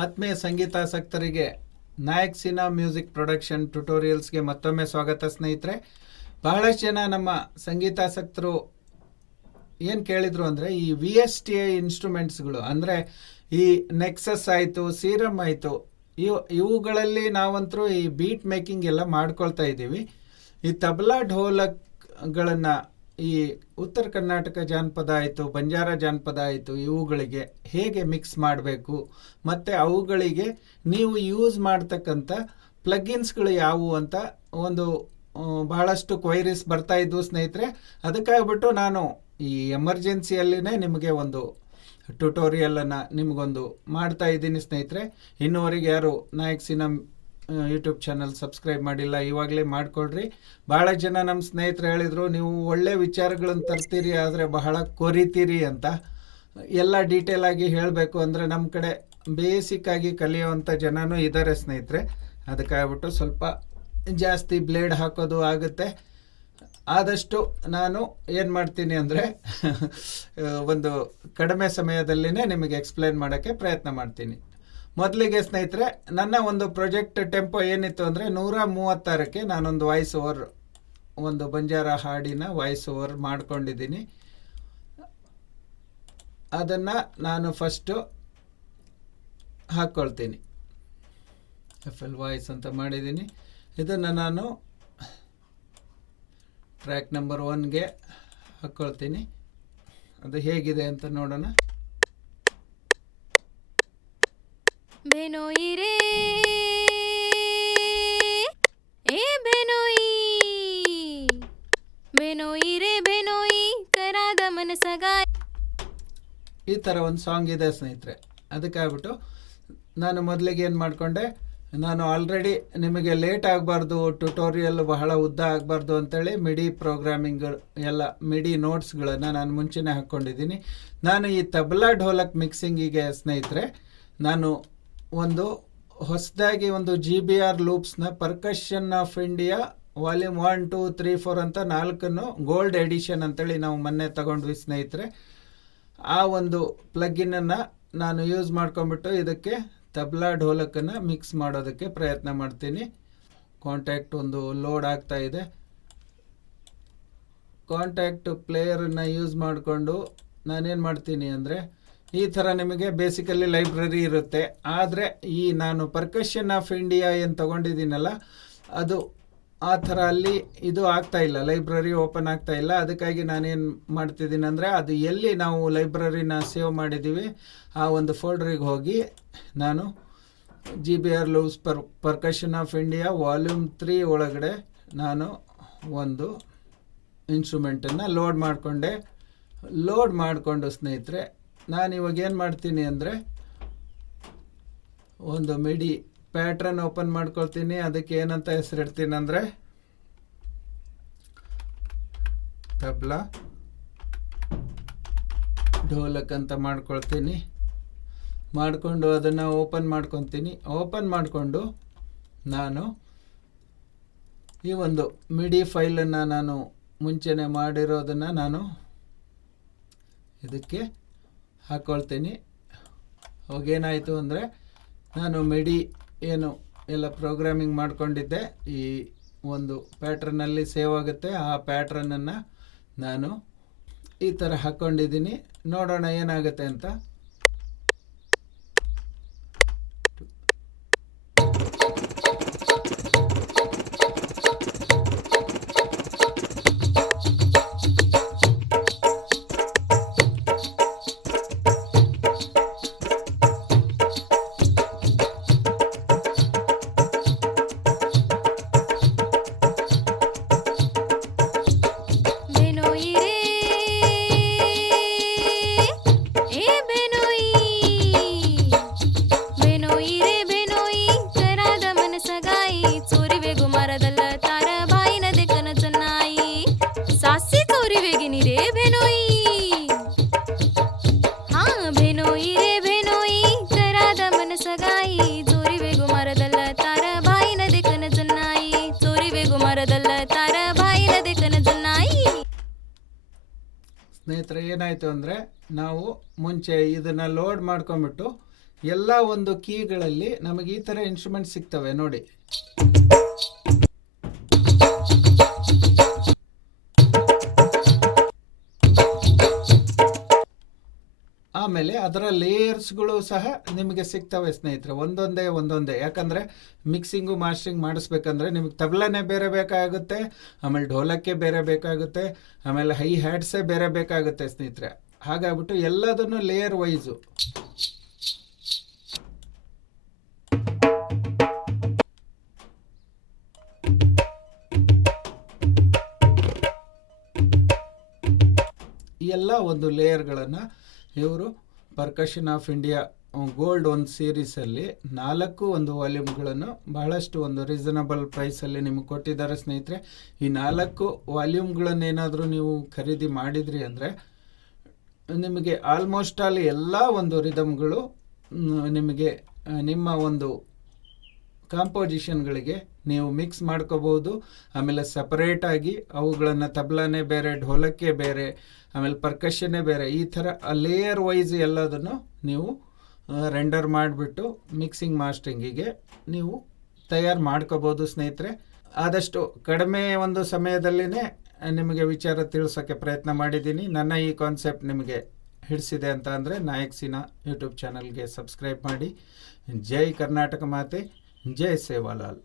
ಆತ್ಮೀಯ ಸಂಗೀತಾಸಕ್ತರಿಗೆ ನಾಯಕ್ ಸಿನಾ music production ಟ್ಯುಟೋರಿಯಲ್ಸ್ಗೆ ಮತ್ತೊಮ್ಮೆ ಸ್ವಾಗತ ಸ್ನೇಹಿತರೆ. ಬಹಳಷ್ಟು ಜನ ನಮ್ಮ ಸಂಗೀತಾಸಕ್ತರು ಏನು ಕೇಳಿದರು ಅಂದರೆ ಈ VSTA ಇನ್ಸ್ಟ್ರೂಮೆಂಟ್ಸ್ಗಳು ಅಂದರೆ ಈ ನೆಕ್ಸಸ್ ಆಯಿತು, ಸೀರಮ್ ಆಯಿತು, ಇವುಗಳಲ್ಲಿ ನಾವಂತರೂ ಈ ಬೀಟ್ ಮೇಕಿಂಗ್ ಎಲ್ಲ ಮಾಡ್ಕೊಳ್ತಾ ಇದ್ದೀವಿ. ಈ ತಬಲಾ ಢೋಲಕ್ಗಳನ್ನು ಈ ಉತ್ತರ ಕರ್ನಾಟಕ ಜಾನಪದ ಆಯಿತು, ಬಂಜಾರ ಜಾನಪದ ಆಯಿತು, ಇವುಗಳಿಗೆ ಹೇಗೆ ಮಿಕ್ಸ್ ಮಾಡಬೇಕು ಮತ್ತು ಅವುಗಳಿಗೆ ನೀವು ಯೂಸ್ ಮಾಡ್ತಕ್ಕಂಥ ಪ್ಲಗ್ಗಿನ್ಸ್ಗಳು ಯಾವುವು ಅಂತ ಒಂದು ಬಹಳಷ್ಟು ಕ್ವೈರೀಸ್ ಬರ್ತಾ ಇದ್ವು ಸ್ನೇಹಿತರೆ. ಅದಕ್ಕಾಗ್ಬಿಟ್ಟು ನಾನು ಈ ಎಮರ್ಜೆನ್ಸಿಯಲ್ಲಿನೇ ನಿಮಗೆ ಒಂದು ಟ್ಯುಟೋರಿಯಲನ್ನು ನಿಮಗೊಂದು ಮಾಡ್ತಾ ಇದ್ದೀನಿ ಸ್ನೇಹಿತರೆ. ಇನ್ನೂವರೆಗೆ ಯಾರು ನಾಯಕ್ ಸಿನಾ ಯೂಟ್ಯೂಬ್ ಚಾನಲ್ ಸಬ್ಸ್ಕ್ರೈಬ್ ಮಾಡಿಲ್ಲ, ಇವಾಗಲೇ ಮಾಡಿಕೊಡ್ರಿ. ಭಾಳ ಜನ ನಮ್ಮ ಸ್ನೇಹಿತರು ಹೇಳಿದರು, ನೀವು ಒಳ್ಳೆ ವಿಚಾರಗಳನ್ನು ತರ್ತೀರಿ ಆದರೆ ಬಹಳ ಕೊರಿತೀರಿ ಅಂತ. ಎಲ್ಲ ಡೀಟೇಲ್ ಆಗಿ ಹೇಳಬೇಕು ಅಂದರೆ ನಮ್ಮ ಕಡೆ ಬೇಸಿಕ್ಕಾಗಿ ಕಲಿಯುವಂಥ ಜನನೂ ಇದ್ದಾರೆ ಸ್ನೇಹಿತರೆ. ಅದಕ್ಕಾಗ್ಬಿಟ್ಟು ಸ್ವಲ್ಪ ಜಾಸ್ತಿ ಬ್ಲೇಡ್ ಹಾಕೋದು ಆಗುತ್ತೆ. ಆದಷ್ಟು ನಾನು ಏನು ಮಾಡ್ತೀನಿ ಅಂದರೆ ಒಂದು ಕಡಿಮೆ ಸಮಯದಲ್ಲಿನೇ ನಿಮಗೆ ಎಕ್ಸ್ಪ್ಲೇನ್ ಮಾಡೋಕ್ಕೆ ಪ್ರಯತ್ನ ಮಾಡ್ತೀನಿ. ಮೊದಲಿಗೆ ಸ್ನೇಹಿತರೆ, ನನ್ನ ಒಂದು ಪ್ರಾಜೆಕ್ಟ್ ಟೆಂಪೋ ಏನಿತ್ತು ಅಂದರೆ 136ಕ್ಕೆ ನಾನೊಂದು ವಾಯ್ಸ್ ಓವರ್, ಒಂದು ಬಂಜಾರ ಹಾಡಿನ ವಾಯ್ಸ್ ಓವರ್ ಮಾಡ್ಕೊಂಡಿದ್ದೀನಿ. ಅದನ್ನು ನಾನು ಫಸ್ಟು ಹಾಕ್ಕೊಳ್ತೀನಿ. FL ವಾಯ್ಸ್ ಅಂತ ಮಾಡಿದ್ದೀನಿ. ಇದನ್ನು ನಾನು ಟ್ರ್ಯಾಕ್ ನಂಬರ್ 1ಗೆ ಹಾಕ್ಕೊಳ್ತೀನಿ. ಅದು ಹೇಗಿದೆ ಅಂತ ನೋಡೋಣ. ಬೆನೋಯಿ ರೇ ಏ ಬೆನೋಯಿ, ಬೆನೋಯಿ ರೇ ಬೆನೋಯಿ ಕರಾದ ಮನಸಗಾಯ, ಈ ಥರ ಒಂದು ಸಾಂಗ್ ಇದೆ ಸ್ನೇಹಿತರೆ. ಅದಕ್ಕಾಗ್ಬಿಟ್ಟು ನಾನು ಮೊದಲಿಗೆ ಏನು ಮಾಡಿಕೊಂಡೆ, ನಾನು ಆಲ್ರೆಡಿ ನಿಮಗೆ ಲೇಟ್ ಆಗಬಾರ್ದು, ಟ್ಯುಟೋರಿಯಲ್ ಬಹಳ ಉದ್ದ ಆಗಬಾರ್ದು ಅಂತೇಳಿ ಮಿಡಿ ಪ್ರೋಗ್ರಾಮಿಂಗ್ ಎಲ್ಲ ಮಿಡಿ ನೋಟ್ಸ್ಗಳನ್ನು ನಾನು ಮುಂಚೆನೇ ಹಾಕ್ಕೊಂಡಿದ್ದೀನಿ. ನಾನು ಈ ತಬಲಾ ಢೋಲಕ್ ಮಿಕ್ಸಿಂಗಿಗೆ ಸ್ನೇಹಿತರೆ ನಾನು ಒಂದು ಹೊಸದಾಗಿ ಒಂದು GBR ಲೂಪ್ಸ್ನ ಪರ್ಕಷನ್ ಆಫ್ ಇಂಡಿಯಾ ವಾಲ್ಯೂಮ್ 1, 2, 3, 4 ಅಂತ 4 ಗೋಲ್ಡ್ ಎಡಿಷನ್ ಅಂತೇಳಿ ನಾವು ಮೊನ್ನೆ ತಗೊಂಡ್ವಿ ಸ್ನೇಹಿತರೆ. ಆ ಒಂದು ಪ್ಲಗ್ಗಿನನ್ನು ನಾನು ಯೂಸ್ ಮಾಡ್ಕೊಂಬಿಟ್ಟು ಇದಕ್ಕೆ ತಬಲಾ ಢೋಲಕನ್ನು ಮಿಕ್ಸ್ ಮಾಡೋದಕ್ಕೆ ಪ್ರಯತ್ನ ಮಾಡ್ತೀನಿ. ಕಾಂಟ್ಯಾಕ್ಟ್ ಒಂದು ಲೋಡ್ ಆಗ್ತಾ ಇದೆ. ಕಾಂಟ್ಯಾಕ್ಟ್ ಪ್ಲೇಯರನ್ನು ಯೂಸ್ ಮಾಡಿಕೊಂಡು ನಾನೇನು ಮಾಡ್ತೀನಿ ಅಂದರೆ, ಈ ಥರ ನಿಮಗೆ ಬೇಸಿಕಲಿ ಲೈಬ್ರರಿ ಇರುತ್ತೆ. ಆದರೆ ಈ ನಾನು ಪರ್ಕಷನ್ ಆಫ್ ಇಂಡಿಯಾ ಏನು ತೊಗೊಂಡಿದ್ದೀನಲ್ಲ, ಅದು ಆ ಥರ ಅಲ್ಲಿ ಇದು ಆಗ್ತಾಯಿಲ್ಲ, ಲೈಬ್ರರಿ ಓಪನ್ ಆಗ್ತಾ ಇಲ್ಲ. ಅದಕ್ಕಾಗಿ ನಾನೇನು ಮಾಡ್ತಿದ್ದೀನಿ ಅಂದರೆ, ಅದು ಎಲ್ಲಿ ನಾವು ಲೈಬ್ರರಿನ ಸೇವ್ ಮಾಡಿದ್ದೀವಿ ಆ ಒಂದು ಫೋಲ್ಡ್ರಿಗೆ ಹೋಗಿ ನಾನು GBR loops percussion of India volume 3 ಒಳಗಡೆ ನಾನು ಒಂದು ಇನ್ಸ್ಟ್ರೂಮೆಂಟನ್ನು ಲೋಡ್ ಮಾಡಿಕೊಂಡು ಸ್ನೇಹಿತರೆ, ನಾನು ಇವಾಗ ಏನು ಮಾಡ್ತೀನಿ ಅಂದರೆ, ಒಂದು ಮಿಡಿ ಪ್ಯಾಟ್ರನ್ ಓಪನ್ ಮಾಡ್ಕೊಳ್ತೀನಿ. ಅದಕ್ಕೆ ಏನಂತ ಹೆಸರಿಡ್ತೀನಿ ಅಂದರೆ ತಬಲಾ ಢೋಲಕ್ ಅಂತ ಮಾಡ್ಕೊಳ್ತೀನಿ. ಮಾಡಿಕೊಂಡು ಅದನ್ನು ಓಪನ್ ಮಾಡ್ಕೊತೀನಿ. ಓಪನ್ ಮಾಡಿಕೊಂಡು ನಾನು ಈ ಒಂದು ಮಿಡಿ ಫೈಲನ್ನು ನಾನು ಮುಂಚೆನೇ ಮಾಡಿರೋದನ್ನು ನಾನು ಇದಕ್ಕೆ ಹಾಕ್ಕೊಳ್ತೀನಿ. ಅವಾಗೇನಾಯಿತು ಅಂದರೆ, ನಾನು ಮಿಡಿ ಏನು ಎಲ್ಲ ಪ್ರೋಗ್ರಾಮಿಂಗ್ ಮಾಡ್ಕೊಂಡಿದ್ದೆ ಈ ಒಂದು ಪ್ಯಾಟ್ರನ್ನಲ್ಲಿ ಸೇವ್ ಆಗುತ್ತೆ. ಆ ಪ್ಯಾಟ್ರನನ್ನು ನಾನು ಈ ಥರ ಹಾಕ್ಕೊಂಡಿದ್ದೀನಿ. ನೋಡೋಣ ಏನಾಗುತ್ತೆ ಅಂತ. ಸ್ನೇಹಿತರೆ, ಏನಾಯಿತು ಅಂದರೆ, ನಾವು ಮುಂಚೆ ಇದನ್ನು ಲೋಡ್ ಮಾಡ್ಕೊಂಬಿಟ್ಟು ಎಲ್ಲ ಒಂದು ಕೀಗಳಲ್ಲಿ ನಮಗೆ ಈ ಥರ ಇನ್ಸ್ಟ್ರೂಮೆಂಟ್ ಸಿಗ್ತವೆ ನೋಡಿ. ಆಮೇಲೆ ಅದರ ಲೇಯರ್ಸ್ಗಳು ಸಹ ನಿಮಗೆ ಸಿಗ್ತವೆ ಸ್ನೇಹಿತರೆ, ಒಂದೊಂದೇ. ಯಾಕಂದರೆ ಮಿಕ್ಸಿಂಗು ಮಾಸ್ಟರಿಂಗ್ ಮಾಡಿಸ್ಬೇಕಂದ್ರೆ ನಿಮಗೆ ತಬಲನೇ ಬೇರೆ ಬೇಕಾಗುತ್ತೆ, ಆಮೇಲೆ ಢೋಲಕ್ಕೆ ಬೇರೆ ಬೇಕಾಗುತ್ತೆ, ಆಮೇಲೆ ಹೈ ಹ್ಯಾಟ್ಸೇ ಬೇರೆ ಬೇಕಾಗುತ್ತೆ ಸ್ನೇಹಿತರೆ. ಹಾಗಾಗ್ಬಿಟ್ಟು ಎಲ್ಲದನ್ನು ಲೇಯರ್ ವೈಸು ಈ ಎಲ್ಲ ಒಂದು ಲೇಯರ್ಗಳನ್ನು ಇವರು ಪರ್ಕಷನ್ ಆಫ್ ಇಂಡಿಯಾ ಗೋಲ್ಡ್ ಒಂದು ಸೀರೀಸಲ್ಲಿ 4 ಒಂದು ವಾಲ್ಯೂಮ್ಗಳನ್ನು ಬಹಳಷ್ಟು ಒಂದು ರೀಸನಬಲ್ ಪ್ರೈಸಲ್ಲಿ ನಿಮಗೆ ಕೊಟ್ಟಿದ್ದಾರೆ ಸ್ನೇಹಿತರೆ. ಈ 4 ವಾಲ್ಯೂಮ್ಗಳನ್ನೇನಾದರೂ ನೀವು ಖರೀದಿ ಮಾಡಿದ್ರಿ ಅಂದರೆ ನಿಮಗೆ ಆಲ್ಮೋಸ್ಟ್ ಆಲ್ ಎಲ್ಲ ಒಂದು ರಿದಮ್ಗಳು ನಿಮಗೆ ನಿಮ್ಮ ಒಂದು ಕಾಂಪೋಸಿಷನ್ಗಳಿಗೆ ನೀವು ಮಿಕ್ಸ್ ಮಾಡ್ಕೋಬೋದು. ಆಮೇಲೆ ಸಪರೇಟಾಗಿ ಅವುಗಳನ್ನು ತಬಲಾನೇ ಬೇರೆ, ಢೋಲಕ್ಕೆ ಬೇರೆ, ಆಮೇಲೆ ಪರ್ಕಷನ್ನೇ ಬೇರೆ, ಈ ಥರ ಲೇಯರ್ ವೈಸ್ ಎಲ್ಲದನ್ನು ನೀವು ರೆಂಡರ್ ಮಾಡಿಬಿಟ್ಟು ಮಿಕ್ಸಿಂಗ್ ಮಾಸ್ಟರಿಂಗಿಗೆ ನೀವು ತಯಾರು ಮಾಡ್ಕೋಬೋದು ಸ್ನೇಹಿತರೆ. ಆದಷ್ಟು ಕಡಿಮೆ ಒಂದು ಸಮಯದಲ್ಲಿನೇ ನಿಮಗೆ ವಿಚಾರ ತಿಳಿಸೋಕ್ಕೆ ಪ್ರಯತ್ನ ಮಾಡಿದ್ದೀನಿ. ನನ್ನ ಈ ಕಾನ್ಸೆಪ್ಟ್ ನಿಮಗೆ ಹಿಡಿಸಿದೆ ಅಂತ ಅಂದರೆ ನಾಯಕ್ ಸಿನ್ಹಾ ಯೂಟ್ಯೂಬ್ ಚಾನಲ್ಗೆ ಸಬ್ಸ್ಕ್ರೈಬ್ ಮಾಡಿ. ಜೈ ಕರ್ನಾಟಕ ಮಾತೆ, ಜೈ ಸೇವಾಲಾಲ್.